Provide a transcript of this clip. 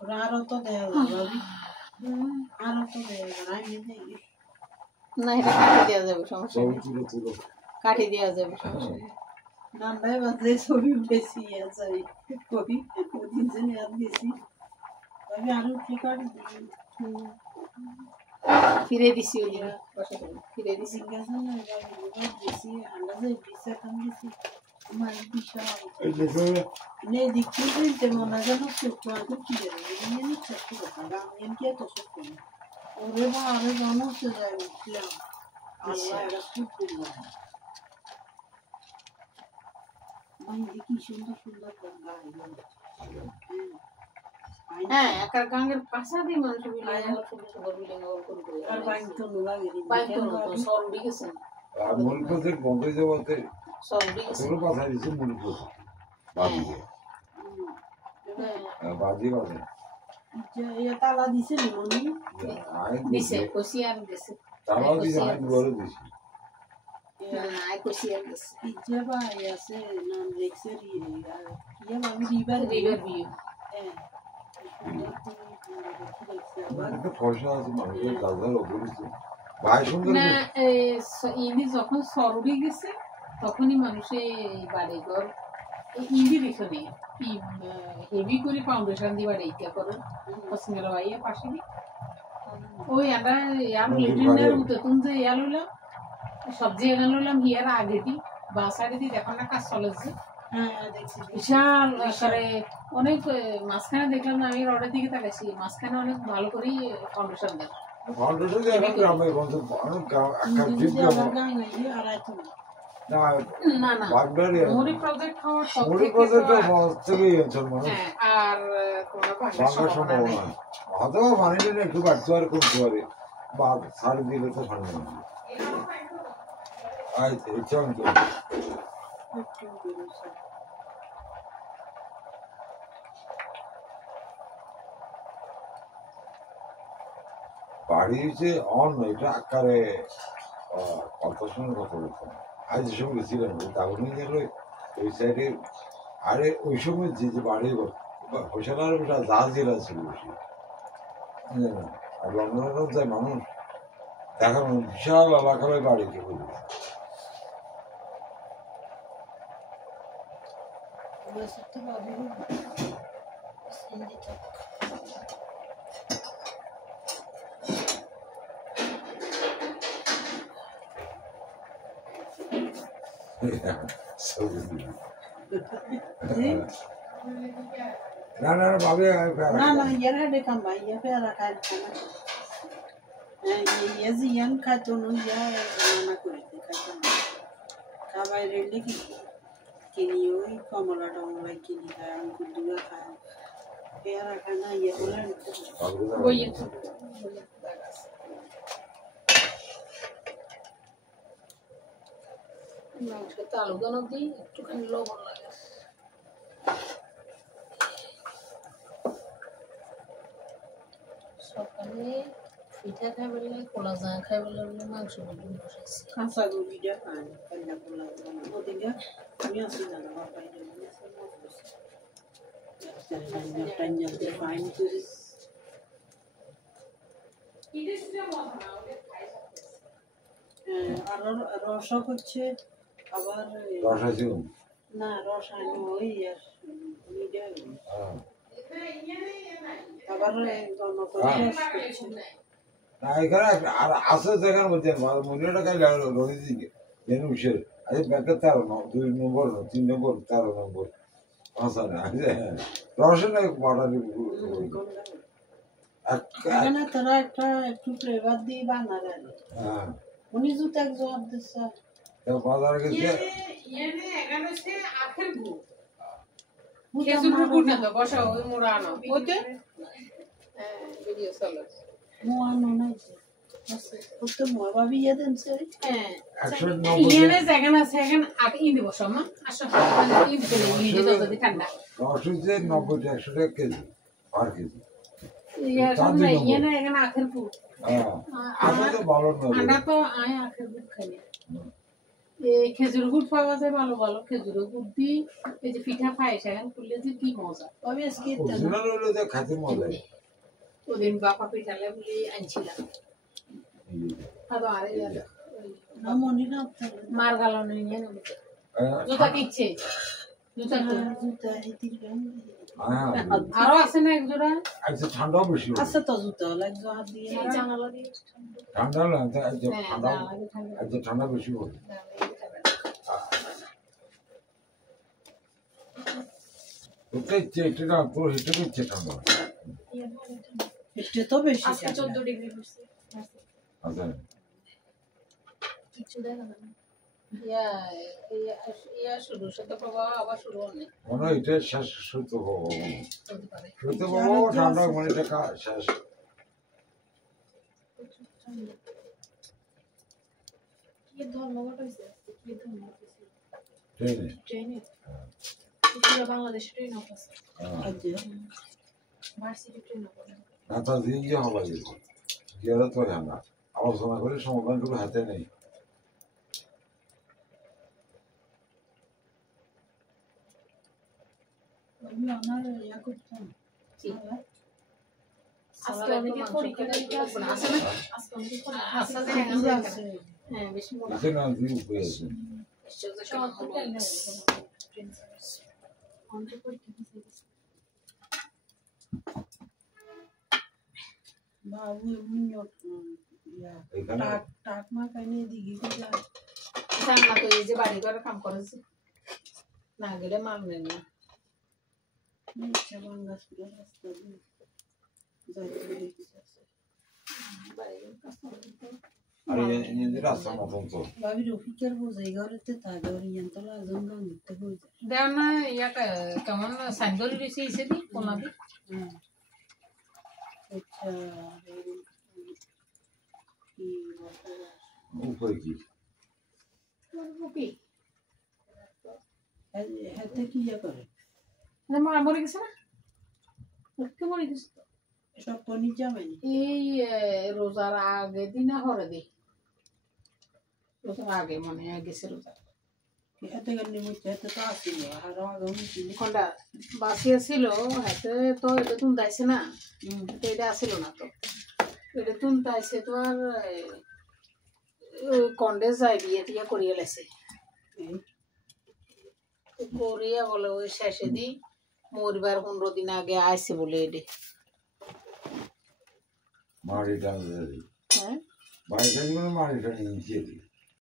আরো তো দেয়া যাবে আরো তো দেয়া যাবে না এটা কাটি দেওয়া যাবে সমস্যা নেই কাটি দেওয়া যাবে সমস্যা নেই নান্দায় বাজলে ছবি বেশি আছে কবি ওদিন যে আর বেশি তবে আরো কি কাটি দিই ফিরে দিছি ওদিকে ফিরে দিছি গেছে না এবার বেশি আন্দাজে বেশি কাম বেশি আমার বিশাল নে দেখি যে মনে যেন শুক্রবার কি দেবে নিয়ে নিচ্ছে কথা গান কি এত শুক্র ওরে বা আরে জানো সে যায় উঠলাম আল্লাহ এটা খুব করলাম মানে দেখি সুন্দর সুন্দর গান হ্যাঁ একার গাঙ্গের পাশা দিয়ে মানুষ বিল্ডিং সুন্দর সুন্দর বিল্ডিং করে আর বাইক তো লাগে বাইক তো সর উঠে গেছে আর মূলপথের বন্ধ যাওয়াতে সর উঠে গেছে পুরো কথা দিচ্ছে মূলপথ বাদিয়ে বাদিয়ে যে তালা দিছে মনি দিছে কোসিয়ার দিছে তালাও দিছে আমি বলে দিছি না কোসিয়ার দিছে যে ভাই আছে নাম রেক্সের ইয়ে আমি রিভার রিভার ভিউ হ্যাঁ একটা পয়সা আছে মানুষের দাদার অপরিচিত ভাই সুন্দর না ইনি যখন সরুড়ি গেছে তখনই মানুষে বাড়ি ঘর ইন্দি দেখো নেই হেভি করে ফাউন্ডেশন দিয়ে বাড়ি ইটা করে পছন্দের ভাইয়া পাশে দি ওই আমরা ইয়ার লিটিনের উঠে তুমি যে ইয়া লইলাম সবজি এখানে লইলাম হিয়ার আগে দি বা সাইডে দি দেখো না কাজ চলেছে বিশাল আকারে অনেক মাঝখানে দেখলাম না আমি রোডের দিকে তাকাইছি মাঝখানে অনেক ভালো করেই ফাউন্ডেশন দেয় ফাউন্ডেশন দিয়ে এখন গ্রামে বন্ধ অনেক একটা জিপ না না বাগদারি মুড়ি প্রজেক্ট হওয়ার সব মুড়ি প্রজেক্টের থেকেই অঞ্চল মানুষ আর তোমার ভাঙার সম্ভাবনা হয়তো পানিটা একটু বাড়তে পারে কমতে পারে বা ছাড় দিলে তো ঠান্ডা না আচ্ছা ইচ্ছা অঞ্চল বাড়ি যে অন এটা আকারে কত সময় কথা বলতাম আজ যে সময় গেছিলাম তারপর নিয়ে গেল ওই সাইডে আরে ওই সময় যে যে বাড়ি হোসেনার জাহাজিরা ছিল বেশি আর লন্ডনের যায় মানুষ দেখার বিশাল এলাকার বাড়ি কে বলি না না ভাবে না না ইয়ার হেডে কাম ভাই ইয়া ফেরা খাই না ইয়া জিয়ান খাতো না ইয়া না করে খাতো না খাবাই রেলে কি কিনি ওই কমলা টমলা কিনি খায় আঙ্কুর দুয়া খায় ফেরা খায় না ইয়া বলে ওই মাংসতে আলু দানা দিই একটুখানি লবণ লাগে সকালে পিঠা খাই বলে কলা জা খাই বলে মাংস বসাইছি কাঁচা গুড়িটা খায় কন্যা পোলা ওদিকে আমি আসি না না বাপাই আর রসক হচ্ছে আবার না রসায়ন ওই আবার না এখানে আর আছে যেখানে বলছেন মনিটা খাই রোদি দিকে যেন উষের আরে ব্যাগের 13 2 নম্বর 3 নম্বর 13 নম্বর আসা না রসেন এখানে তারা একটা একটু ফ্লেভার দিয়ে বানায় হ্যাঁ উনি জুতো এক জবাব দিচ্ছে বাজারে গেছে এখানে সে আখের গুড় খেজুর গুড় না তো বসা ওই মোড়া আনো ওতে ভিডিও চলে মোয়ানো নাই তো মোয়া ভাবি ইয়ে দেনছে হ্যাঁ ইয়েনে জায়গা আছে এখানে আগে ইন্দি বসো মা আসো ইন্দি করে ইন্দি তো যদি ঠান্ডা রসুজে 90 100 টাকা কেজি আর কেজি ইয়েনে এখানে আখের গুড় হ্যাঁ আমরা তো ভালো না আমরা তো আয় আখের গুড় খাই এই খেজুর গুড় পাওয়া যায় ভালো ভালো খেজুরের গুড় দিয়ে এই যে পিঠা পায়েস এখন করলে যে কি মজা আমি আজকে অরিজিনাল হইলে তো খাইতে মজা ওদিন বাপা পিঠালে বলে আনছিলাম আরো আরে না মনে না মার গালনে নিয়ে নেবো জুতা কিচ্ছে জুতা জুতা হেতির গান আরো আছে না এক জোড়া আজকে ঠান্ডাও বেশি আছে তো জুতা লাগবে হাত দিয়ে জানালা দিয়ে ঠান্ডা না আজকে ঠান্ডা আজকে ঠান্ডা বেশি হবে তোকে ইচ্ছে এটা না তোর হেঁটে ইচ্ছে ঠান্ডা একটু তো বেশি আজকে 14 ডিগ্রি পড়ছে আচ্ছা কিছু দেখা যাবে না ইয়া শুরু সাথে প্রবাহ আবার শুরু হবে মনে হয় এটা শেষ সত্য হবো চলতে পারে সত্য হবো ঠান্ডা মানে এটা শেষ কি ধর্মঘট হয়েছে কি ধর্মঘট হয়েছে ট্রেনে ট্রেনে পুরো বাংলাদেশ ট্রেন অফ আছে আজকে ভার্সিটি ট্রেন অফ আছে না তা দিয়ে হবে গেলে তো না আলোচনা করে সমাধানটুকু হাতে নেই আমি আমার ইয়া করতাম আজকে অনেকে পরীক্ষা দিতে আসে না আসে না আজকে অনেকে আসা পরীক্ষা যায় আছে হ্যাঁ বেশি মনে এতে না দিয়ে উপায় আছে অনেকে পরীক্ষা দিতে গেছে বাবু মুনিয়ত ইয়া এখানে টাক মা কাইনে দিগি যা জানা তো এই যে বাড়ি ঘরে কাম করেছে না গেলে মাল নেন না নিচে বাঙ্গাস পুরো রাস্তা দিয়ে যাইতে দেখি বাড়ি ঘরে কাজ করতে আর এই রাস্তা মতন তো বাবি রফিকের বোঝাই ঘরেতে থাকে আর ইয়ান্তলা জঙ্গল নিতে হয়ে যায় দেও না ইয়াটা কেমন সাইন্ডল দিছে ইসে দি কোনা দি হ্যাঁ আচ্ছা কি বলতে উপরে কি ওকে হাতে কি ইয়া করে না মরে গেছে না ওকে মরে গেছে সব পনি যাবেনি এই রোজার আগে দিনা হরে দি রোজার আগে মনে গেছে রোজা হাতে গেলে মুছে হাতে তো আসিল আর আগে মুছে কোনটা বাসি ছিল হাতে তো এটা তুমি দাইছে না তো এটা আসিল না তো এটা তুমি দাইছে তো আর কন্ডে যাই বিয়ে টিয়া করিয়ে লেছে করিয়া বলে ওই শেষে দি মরিবার 15 দিন আগে আইছে বলে এডে মাড়ি টান হ্যাঁ বাড়ি টান করে মাড়ি টান নিচে দিই